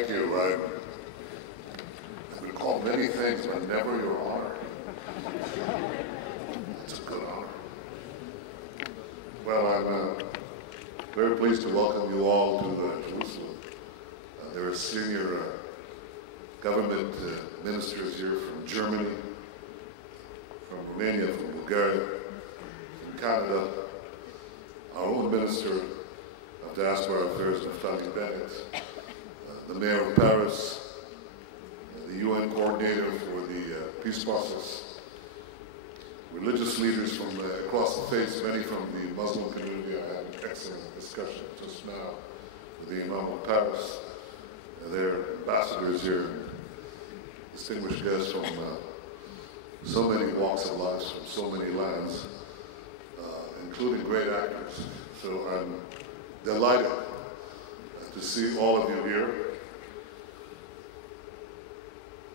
Thank you. I've been called many things, but never Your Honor. It's a good honor. Well, I'm very pleased to welcome you all to Jerusalem. There are senior government ministers here from Germany, from Romania, from Bulgaria, from Canada, our own Minister of Diaspora Affairs, Naftali Bennett, the Mayor of Paris, the UN Coordinator for the peace process, religious leaders from across the faith, many from the Muslim community. I had an excellent discussion just now with the Imam of Paris. Their ambassadors here, distinguished guests from so many walks of life, from so many lands, including great actors. So I'm delighted to see all of you here,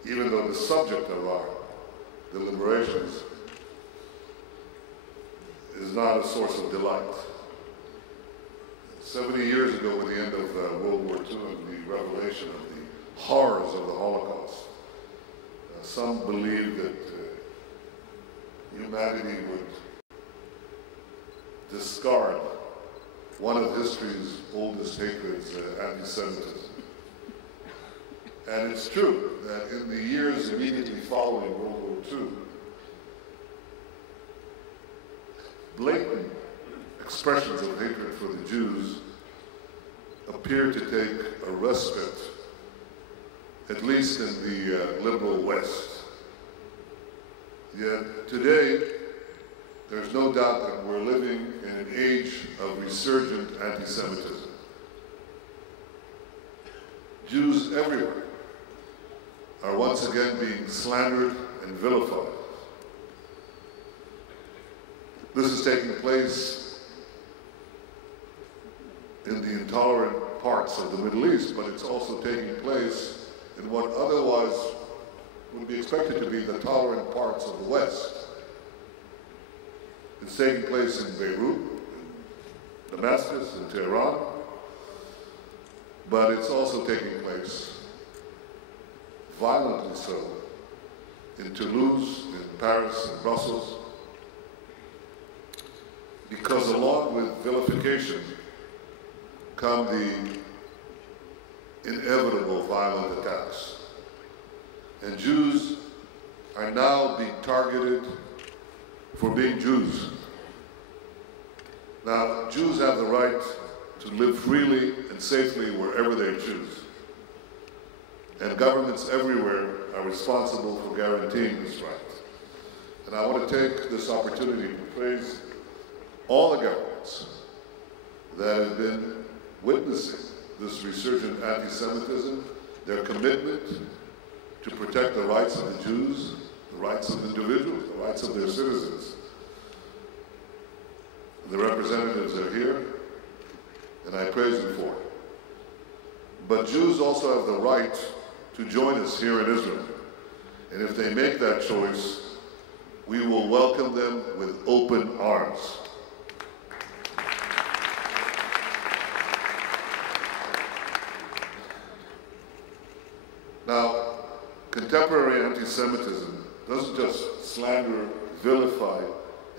even though the subject of our deliberations is not a source of delight. 70 years ago, with the end of World War II and the revelation of the horrors of the Holocaust, some believed that humanity would discard one of history's oldest hatreds, anti-Semitism. And it's true that in the years immediately following World War II, blatant expressions of hatred for the Jews appeared to take a respite, at least in the liberal West. Yet today, there's no doubt that we're living in an age of resurgent anti-Semitism. Jews everywhere are once again being slandered and vilified. This is taking place in the intolerant parts of the Middle East, but it's also taking place in what otherwise would be expected to be the tolerant parts of the West. It's taking place in Beirut, in Damascus, in Tehran, but it's also taking place, violently so, in Toulouse, in Paris, in Brussels, because along with vilification come the inevitable violent attacks. And Jews are now being targeted for being Jews. Now, Jews have the right to live freely and safely wherever they choose. And governments everywhere are responsible for guaranteeing this right. And I want to take this opportunity to praise all the governments that have been witnessing this resurgent anti-Semitism, their commitment to protect the rights of the Jews, the rights of individuals, the rights of their citizens. The representatives are here, and I praise them for it. But Jews also have the right to join us here in Israel. And if they make that choice, we will welcome them with open arms. Now, contemporary anti-Semitism doesn't just slander, vilify,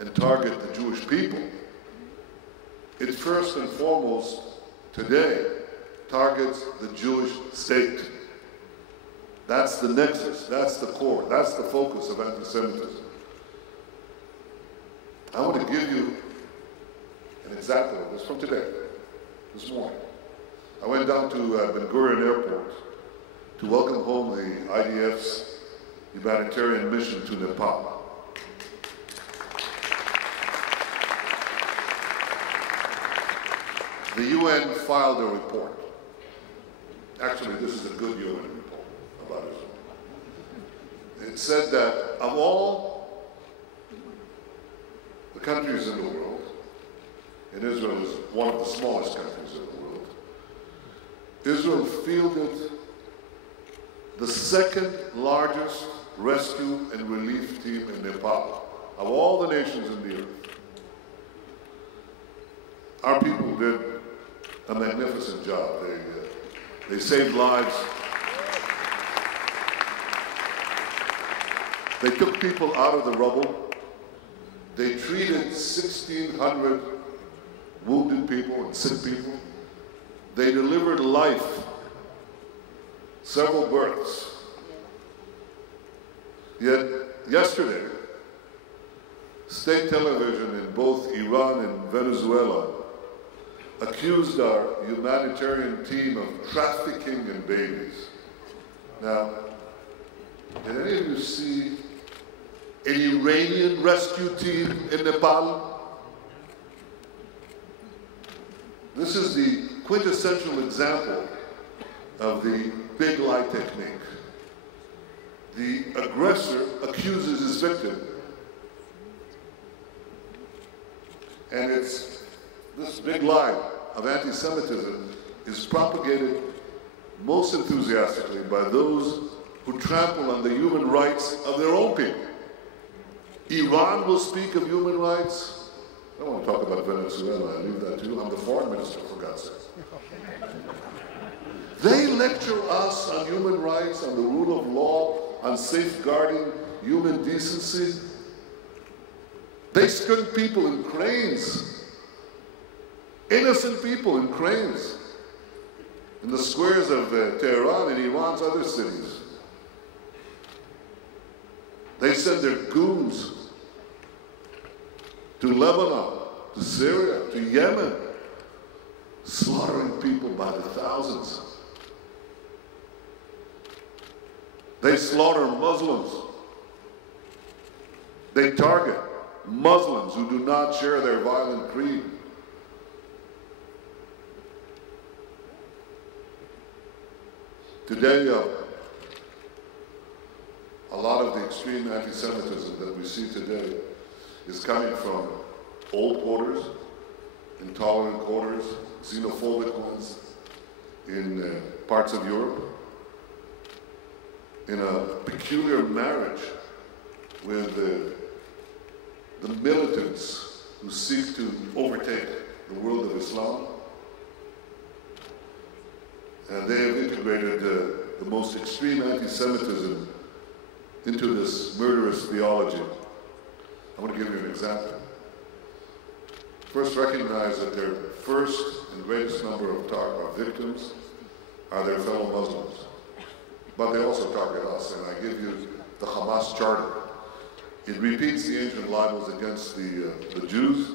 and target the Jewish people. It first and foremost, today, targets the Jewish state. That's the nexus, that's the core, that's the focus of anti-Semitism. I want to give you an example of this from today, this morning. I went down to Ben Gurion Airport to welcome home the IDF's humanitarian mission to Nepal. The UN filed a report. Actually, this is a good UN report about Israel. It said that of all the countries in the world, and Israel is one of the smallest countries in the world, Israel fielded the second largest rescue and relief team in Nepal, of all the nations in the earth. Our people did a magnificent job. They saved lives. They took people out of the rubble. They treated 1,600 wounded people and sick people. They delivered life, several births. Yet yesterday, state television in both Iran and Venezuela accused our humanitarian team of trafficking in babies. Now, did any of you see an Iranian rescue team in Nepal? This is the quintessential example of the big lie technique. The aggressor accuses his victim. And it's this big lie of anti-Semitism is propagated most enthusiastically by those who trample on the human rights of their own people. Iran will speak of human rights. I don't want to talk about Venezuela. I leave that to you. I'm the foreign minister, for God's sake. They lecture us on human rights, on the rule of law, on safeguarding human decency. They string people in cranes, innocent people in cranes, in the squares of Tehran and Iran's other cities. They send their goons to Lebanon, to Syria, to Yemen, slaughtering people by the thousands. They slaughter Muslims. They target Muslims who do not share their violent creed. Today, a lot of the extreme anti-Semitism that we see today is coming from old quarters, intolerant quarters, xenophobic ones in parts of Europe, in a peculiar marriage with the militants who seek to overtake the world of Islam. And they have integrated the most extreme anti-Semitism into this murderous theology. I want to give you an example. First, recognize that their first and greatest number of victims are their fellow Muslims. But they also target us, and I give you the Hamas Charter. It repeats the ancient libels against the Jews.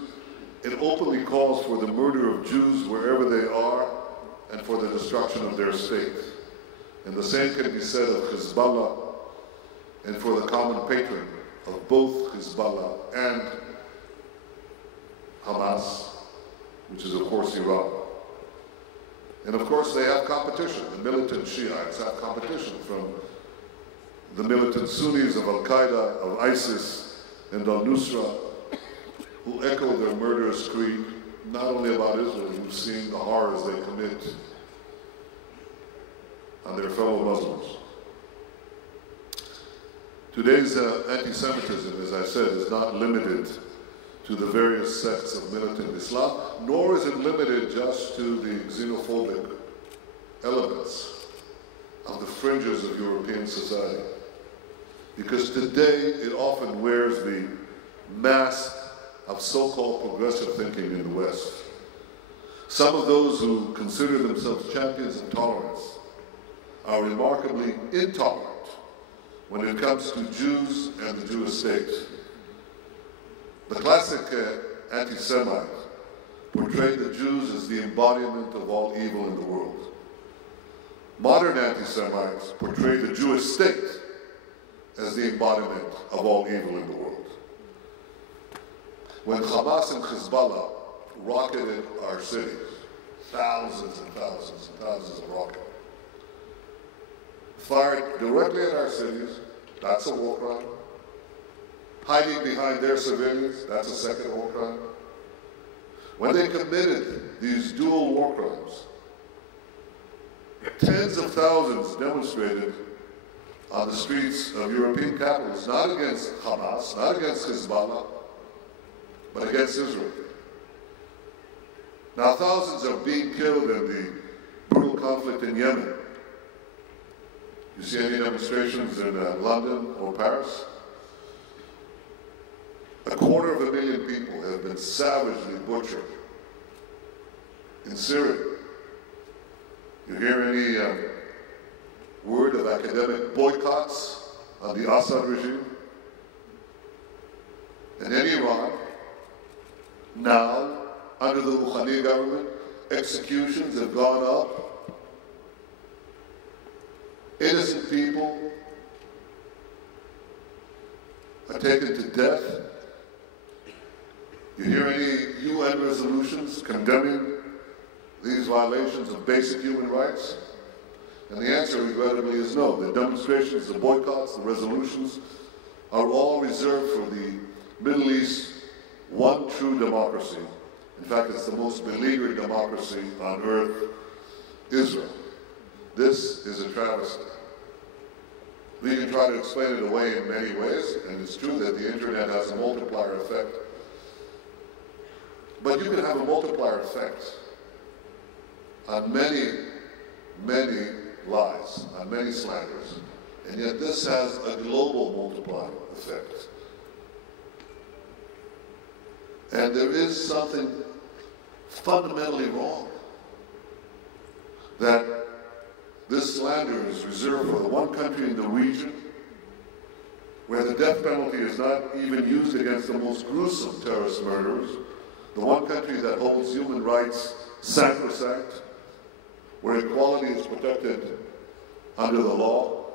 It openly calls for the murder of Jews wherever they are and for the destruction of their state. And the same can be said of Hezbollah and for the common patron of both Hezbollah and Hamas, which is of course Iran. And of course they have competition. The militant Shiites have competition from the militant Sunnis of Al-Qaeda, of ISIS, and Al-Nusra, who echo their murderous creed, not only about Israel, who've seen the horrors they commit on their fellow Muslims. Today's anti-Semitism, as I said, is not limited to the various sects of militant Islam, nor is it limited just to the xenophobic elements of the fringes of European society. Because today it often wears the mask of so-called progressive thinking in the West. Some of those who consider themselves champions of tolerance are remarkably intolerant when it comes to Jews and the Jewish state. The classic anti-Semite portrayed the Jews as the embodiment of all evil in the world. Modern anti-Semites portray the Jewish state as the embodiment of all evil in the world. When Hamas and Hezbollah rocketed our cities, thousands and thousands and thousands of rockets, fired directly at our cities, that's a war crime. Hiding behind their civilians, that's a second war crime. When they committed these dual war crimes, tens of thousands demonstrated on the streets of European capitals, not against Hamas, not against Hezbollah, but against Israel. Now thousands are being killed in the brutal conflict in Yemen. You see any demonstrations in London or Paris? 250,000 people have been savagely butchered. In Syria, you hear any word of academic boycotts of the Assad regime? And in Iran, now, under the Rouhani government, executions have gone up. Innocent people are taken to death. You hear any UN resolutions condemning these violations of basic human rights? And the answer, regrettably, is no. The demonstrations, the boycotts, the resolutions are all reserved for the Middle East, one true democracy. In fact, it's the most beleaguered democracy on earth, Israel. This is a travesty. We can try to explain it away in many ways, and it's true that the internet has a multiplier effect. But you can have a multiplier effect on many, many lies, on many slanders. And yet this has a global multiplier effect. And there is something fundamentally wrong. That this slander is reserved for the one country in the region where the death penalty is not even used against the most gruesome terrorist murderers, the one country that holds human rights sacrosanct, where equality is protected under the law,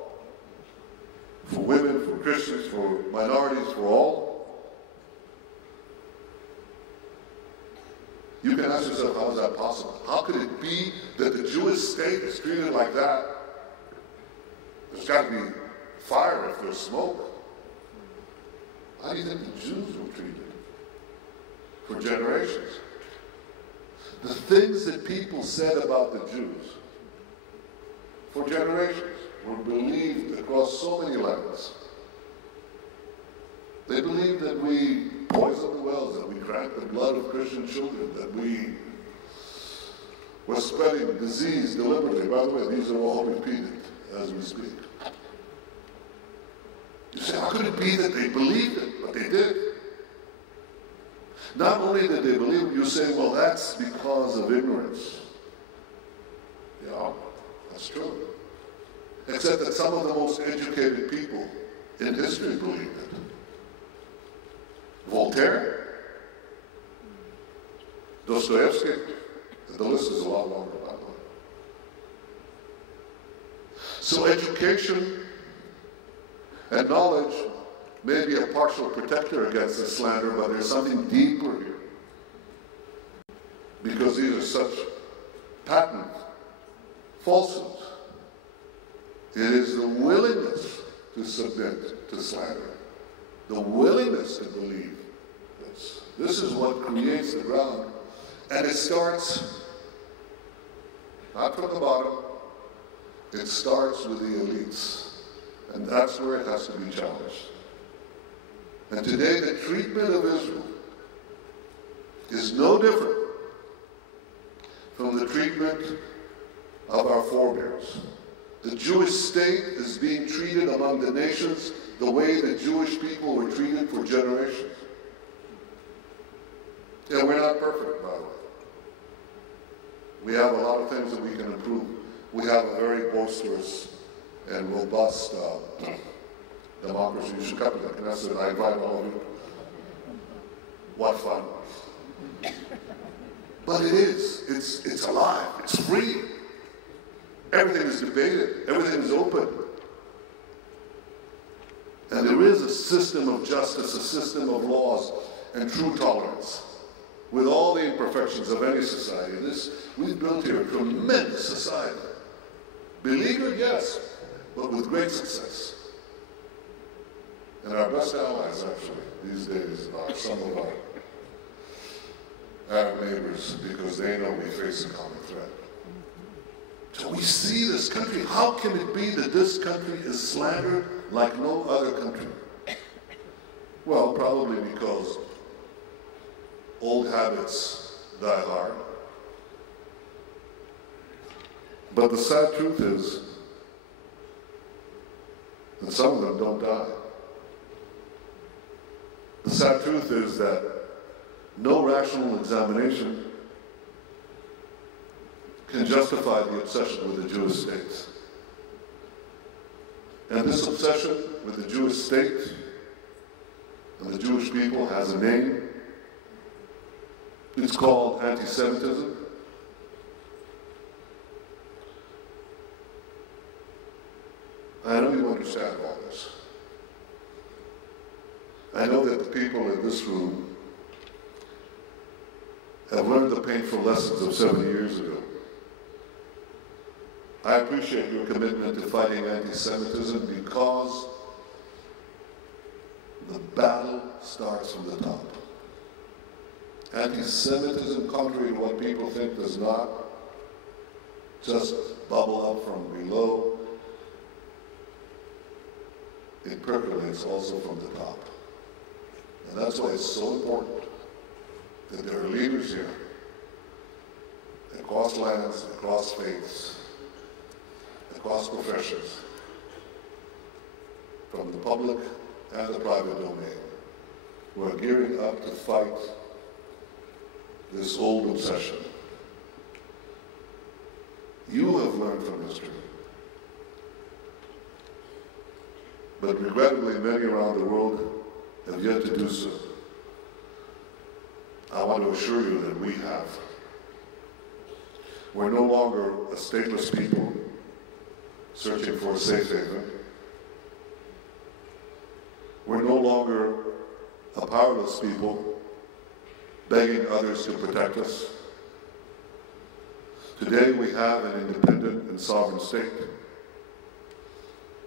for women, for Christians, for minorities, for all. You can ask yourself, how is that possible? How could it be that the Jewish state is treated like that? There's got to be fire if there's smoke. How do you think the Jews were treated for generations? The things that people said about the Jews for generations were believed across so many levels. They believed that we poisoned the wells, that we drank the blood of Christian children, that we were spreading disease deliberately. By the way, these are all repeated as we speak. You say, how could it be that they believed it? But they did. Not only did they believe it, you say, well, that's because of ignorance. Yeah, that's true. Except that some of the most educated people in history believed it. Voltaire, Dostoevsky, the list is a lot longer, by the way. So education and knowledge may be a partial protector against the slander, but there's something deeper here. Because these are such patent falsehoods. It is the willingness to submit to slander, the willingness to believe this. This is what creates the ground. And it starts not from the bottom, it starts with the elites. And that's where it has to be challenged. And today, the treatment of Israel is no different from the treatment of our forebears. The Jewish state is being treated among the nations the way the Jewish people were treated for generations. Yeah, we're not perfect, by the way. We have a lot of things that we can improve. We have a very boisterous and robust democracy. You should come to the Knesset. I invite all of you. What fun. But it is. It's alive. It's free. Everything is debated. Everything is open. And there is a system of justice, a system of laws, and true tolerance. With all the imperfections of any society, we've built here a tremendous society. Beleaguered, yes, but with great success. And our best allies, actually, these days, are some of our Arab neighbors, because they know we face a common threat. So we see this country. How can it be that this country is slandered like no other country? Well, probably because old habits die hard. But the sad truth is that some of them don't die. The sad truth is that no rational examination can justify the obsession with the Jewish state. And this obsession with the Jewish state and the Jewish people has a name. It's called anti-Semitism. I know you understand all this. I know that the people in this room have learned the painful lessons of 70 years ago. I appreciate your commitment to fighting anti-Semitism because the battle starts from the top. Anti-Semitism, contrary to what people think, does not just bubble up from below. It percolates also from the top. And that's why it's so important that there are leaders here, across lands, across faiths, across professions, from the public and the private domain, who are gearing up to fight this old obsession. You have learned from history, but regrettably many around the world have yet to do so. I want to assure you that we have. We're no longer a stateless people searching for a safe haven. We're no longer a powerless people begging others to protect us. Today we have an independent and sovereign state.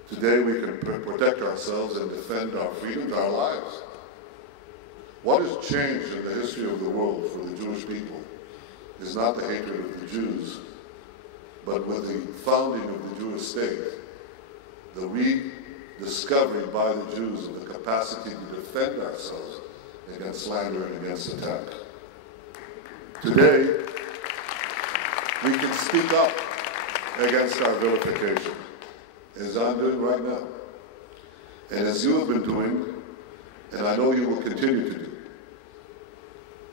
Today we can protect ourselves and defend our freedoms, our lives. What has changed in the history of the world for the Jewish people is not the hatred of the Jews, but with the founding of the Jewish state, the rediscovery by the Jews of the capacity to defend ourselves against slander and against attack. Today, we can speak up against our vilification, as I'm doing right now, and as you have been doing, and I know you will continue to do,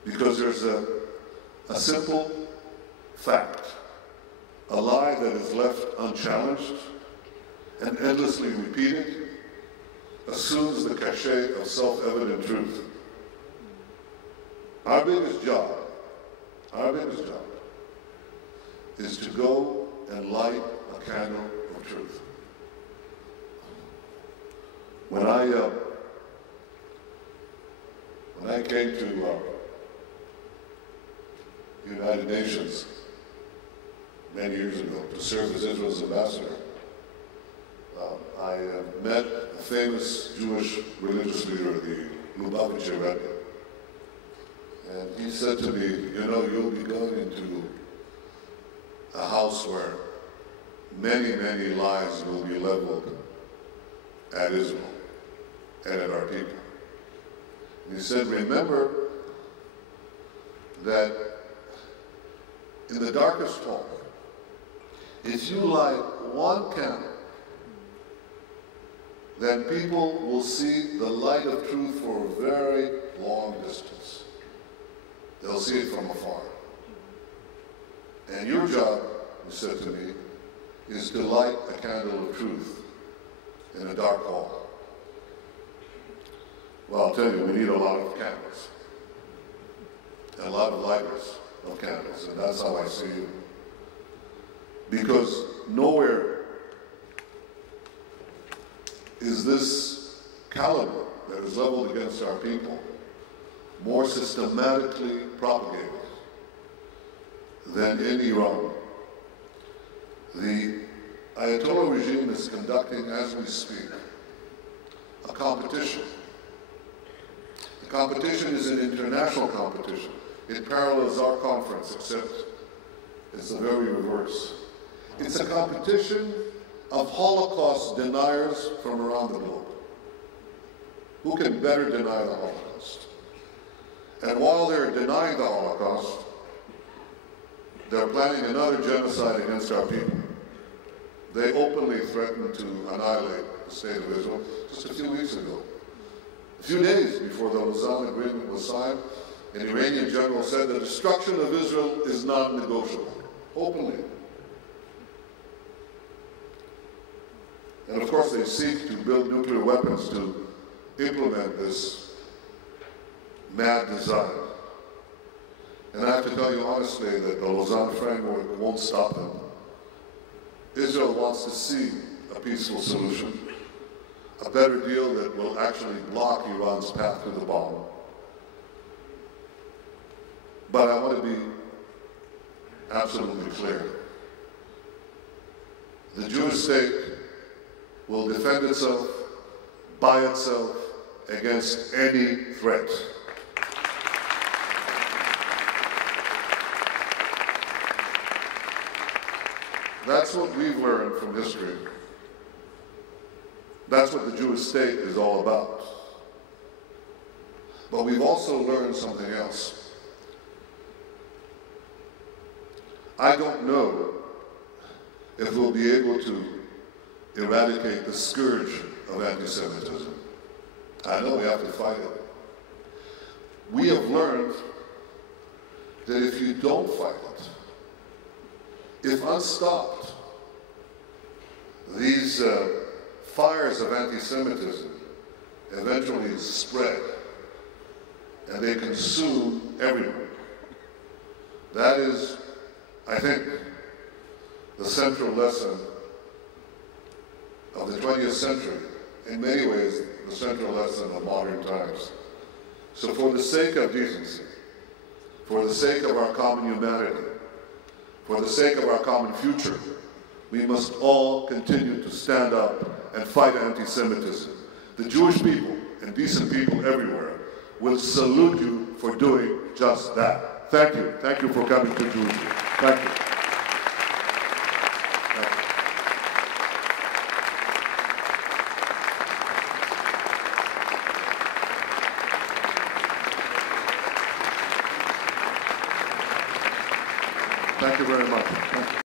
because there's a simple fact, a lie that is left unchallenged and endlessly repeated assumes the cachet of self-evident truth. Our biggest job is to go and light a candle of truth. When I came to the United Nations many years ago to serve as Israel's ambassador, I met a famous Jewish religious leader, the Lubavitcher Rebbe. And he said to me, you know, you'll be going into a house where many, many lies will be leveled at Israel and at our people. And he said, remember that in the darkest hall, if you light one candle, then people will see the light of truth for a very long distance. They'll see it from afar. And your job, he said to me, is to light a candle of truth in a dark hall. Well, I'll tell you, we need a lot of candles, and a lot of lighters of candles, and that's how I see you. Because nowhere is this caliber that is leveled against our people more systematically propagated than in Iran. The Ayatollah regime is conducting, as we speak, a competition. The competition is an international competition. It parallels our conference, except it's the very reverse. It's a competition of Holocaust deniers from around the globe. Who can better deny the Holocaust? And while they're denying the Holocaust, they're planning another genocide against our people. They openly threatened to annihilate the state of Israel just a few weeks ago. A few days before the Lausanne Agreement was signed, an Iranian general said the destruction of Israel is non-negotiable, openly. And of course they seek to build nuclear weapons to implement this mad design. And I have to tell you honestly that the Lausanne framework won't stop them. Israel wants to see a peaceful solution, a better deal that will actually block Iran's path to the bomb. But I want to be absolutely clear. The Jewish state will defend itself by itself against any threat. That's what we've learned from history. That's what the Jewish state is all about. But we've also learned something else. I don't know if we'll be able to eradicate the scourge of anti-Semitism. I know we have to fight it. We have learned that if you don't fight it, if unstopped, these fires of anti-Semitism eventually spread and they consume everyone. That is, I think, the central lesson of the 20th century, in many ways, the central lesson of modern times. So for the sake of decency, for the sake of our common humanity, for the sake of our common future, we must all continue to stand up and fight anti-Semitism. The Jewish people and decent people everywhere will salute you for doing just that. Thank you. Thank you for coming to Jerusalem. Thank you. Thank you very much. Thank you.